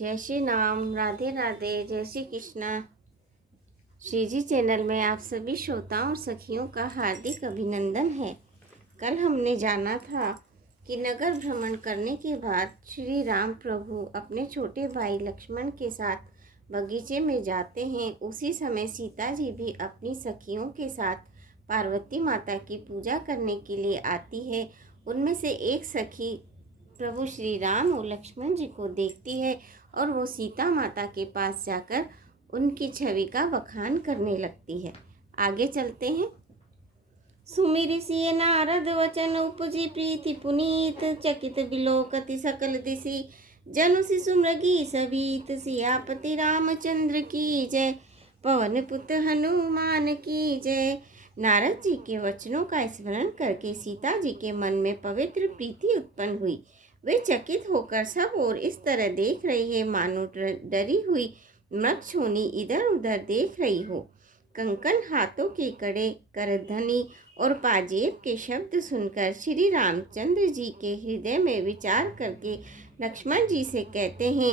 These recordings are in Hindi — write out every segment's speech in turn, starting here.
जय श्री राम। राधे राधे। जय श्री कृष्णा। श्री जी चैनल में आप सभी श्रोताओं और सखियों का हार्दिक अभिनंदन है। कल हमने जाना था कि नगर भ्रमण करने के बाद श्री राम प्रभु अपने छोटे भाई लक्ष्मण के साथ बगीचे में जाते हैं। उसी समय सीता जी भी अपनी सखियों के साथ पार्वती माता की पूजा करने के लिए आती है। उनमें से एक सखी प्रभु श्री राम और लक्ष्मण जी को देखती है और वो सीता माता के पास जाकर उनकी छवि का बखान करने लगती है। आगे चलते हैं। सुमिरि सिय नारद वचन उपजी प्रीति पुनीत, चकित बिलोकति सकल दिशि जनु शिशु मृगी सबीत। सियापति रामचंद्र की जय, पवन पुत्र हनुमान की जय। नारद जी के वचनों का स्मरण करके सीता जी के मन में पवित्र प्रीति उत्पन्न हुई। वे चकित होकर सब और इस तरह देख रही है मानो डरी हुई मृगछोनी इधर उधर देख रही हो। कंकन, हाथों के कड़े, करधनी और पाजेब के शब्द सुनकर श्री रामचंद्र जी के हृदय में विचार करके लक्ष्मण जी से कहते हैं,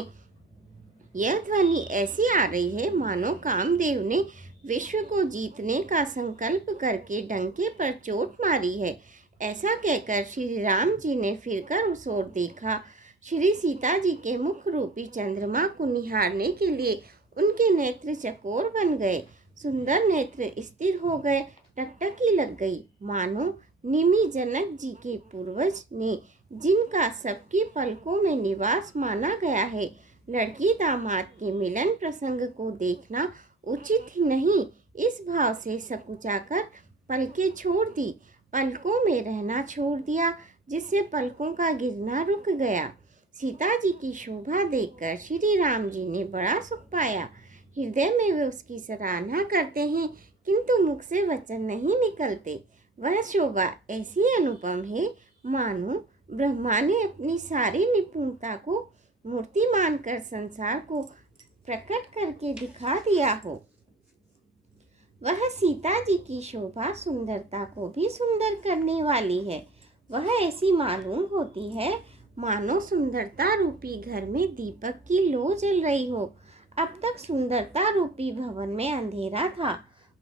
यह ध्वनि ऐसी आ रही है मानो कामदेव ने विश्व को जीतने का संकल्प करके डंके पर चोट मारी है। ऐसा कहकर श्री राम जी ने फिरकर उस ओर देखा। श्री सीता जी के मुख रूपी चंद्रमा को निहारने के लिए उनके नेत्र चकोर बन गए, सुंदर नेत्र स्थिर हो गए, टकटकी लग गई, मानो निमि जनक जी के पूर्वज ने जिनका सबकी पलकों में निवास माना गया है। लड़की दामाद के मिलन प्रसंग को देखना उचित ही नहीं, इस भाव से सकुचाकर पलकें छोड़ दी, पलकों में रहना छोड़ दिया, जिससे पलकों का गिरना रुक गया। सीता जी की शोभा देखकर श्री राम जी ने बड़ा सुख पाया। हृदय में वे उसकी सराहना करते हैं, किंतु मुख से वचन नहीं निकलते। वह शोभा ऐसी अनुपम है मानो ब्रह्मा ने अपनी सारी निपुणता को मूर्ति मानकर संसार को प्रकट करके दिखा दिया हो। वह सीता जी की शोभा सुंदरता को भी सुंदर करने वाली है। वह ऐसी मालूम होती है मानो सुंदरता रूपी घर में दीपक की लौ जल रही हो। अब तक सुंदरता रूपी भवन में अंधेरा था,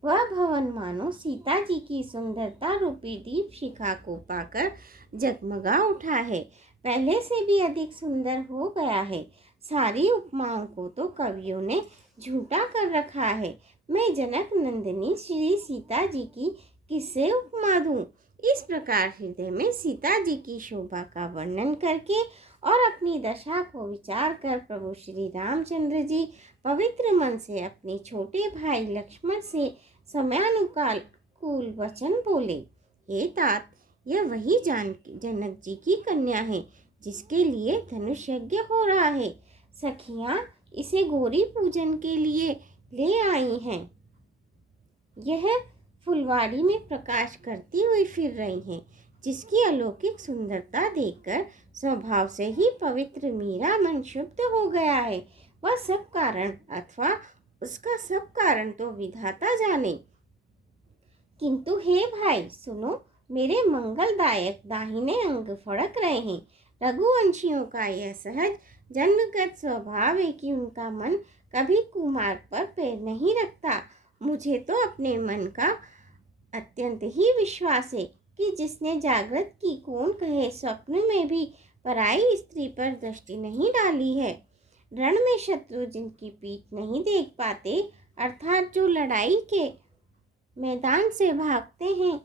वह भवन मानो सीता जी की सुंदरता रूपी दीप शिखा को पाकर जगमगा उठा है, पहले से भी अधिक सुंदर हो गया है। सारी उपमाओं को तो कवियों ने झूठा कर रखा है। मैं जनक नंदिनी श्री सीता जी की किससे उपमा दूं? इस प्रकार हृदय में सीता जी की शोभा का वर्णन करके और अपनी दशा को विचार कर प्रभु श्री रामचंद्र जी पवित्र मन से अपने छोटे भाई लक्ष्मण से समयानुकूल वचन बोले, हे तात, यह वही जनक जी की कन्या है जिसके लिए धनुष यज्ञ हो रहा है। सखियां इसे गौरी पूजन के लिए ले आई हैं। यह फुलवाड़ी में प्रकाश करती हुई फिर रही हैं, जिसकी अलौकिक सुंदरता देखकर स्वभाव से ही पवित्र मेरा मन शुद्ध हो गया है। वह सब कारण अथवा उसका सब कारण तो विधाता जाने। किंतु हे भाई सुनो, मेरे मंगलदायक दाहिने अंग फड़क रहे हैं। रघुवंशियों का यह सहज जन्मगत स्वभाव है कि उनका मन कभी कुमार्ग पर पैर नहीं रखता। मुझे तो अपने मन का अत्यंत ही विश्वास है कि जिसने जागृत की कौन कहे स्वप्न में भी पराई स्त्री पर दृष्टि नहीं डाली है। रण में शत्रु जिनकी पीठ नहीं देख पाते, अर्थात जो लड़ाई के मैदान से भागते हैं,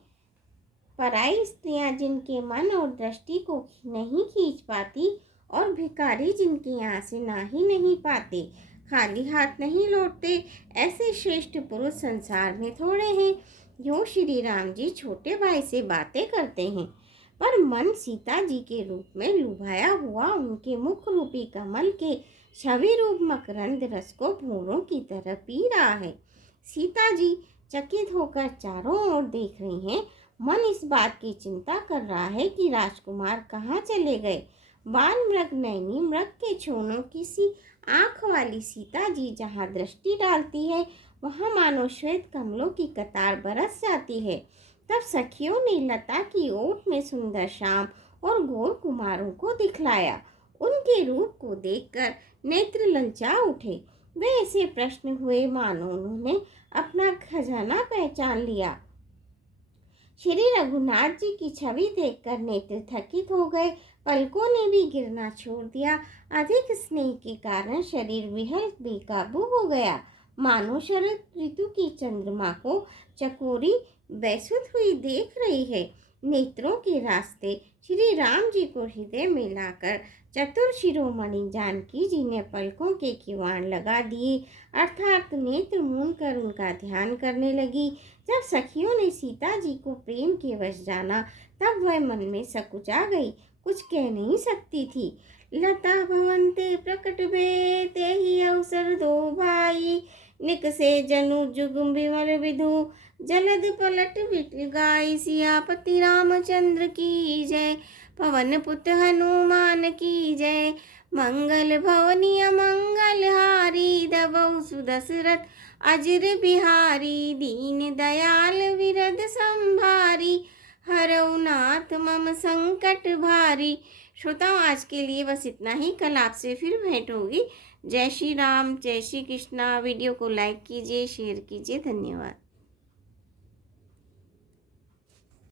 पराई स्त्रियां जिनके मन और दृष्टि को नहीं खींच पाती, और भिखारी जिनके यहाँ से ना ही नहीं पाते, खाली हाथ नहीं लौटते, ऐसे श्रेष्ठ पुरुष संसार में थोड़े हैं। यूँ श्री राम जी छोटे भाई से बातें करते हैं, पर मन सीता जी के रूप में लुभाया हुआ उनके मुख रूपी कमल के छवि रूप मकरंद रस को भौरों की तरह पी रहा है। सीता जी चकित होकर चारों ओर देख रही हैं। मन इस बात की चिंता कर रहा है कि राजकुमार कहाँ चले गए। बाल मृग नैनी मृग के छोनों किसी आँख वाली सीता जी जहाँ दृष्टि डालती है, वहाँ मानो श्वेत कमलों की कतार बरस जाती है। तब सखियों ने लता की ओट में सुंदर श्याम और गोर कुमारों को दिखलाया। उनके रूप को देखकर नेत्र ललचा उठे। वे ऐसे प्रश्न हुए मानो उन्होंने अपना खजाना पहचान लिया। श्री रघुनाथ जी की छवि देखकर नेत्र थकित हो गए, पलकों ने भी गिरना छोड़ दिया। अधिक स्नेह के कारण शरीर विहल बेकाबू हो गया, मानो शरद ऋतु की चंद्रमा को चकोरी बेसुध हुई देख रही है। नेत्रों के रास्ते श्री राम जी को हृदय में लाकर चतुर शिरोमणि जानकी जी ने पलकों के किवाड़ लगा दिए, अर्थात नेत्र मूंद कर उनका ध्यान करने लगी। जब सखियों ने सीता जी को प्रेम के वश जाना, तब वह मन में सकुचा गई, कुछ कह नहीं सकती थी। लता भवन्ते प्रकट भे ते ही अवसर दो भाई, निकसे जनु जुगुम विमल विधु, जलद पलट बिट गाई। सियापति रामचंद्र की जय, पवन पुत हनुमान की जय। मंगल भवनी अमंगल हारी, दबौ सुदशरथ अजर बिहारी। दीन दयाल विरद संभारी, हरौ नाथ मम संकट भारी। श्रोताओं, आज के लिए बस इतना ही। कल आपसे फिर भेंट होगी। जय श्री राम, जय श्री कृष्णा। वीडियो को लाइक कीजिए, शेयर कीजिए। धन्यवाद।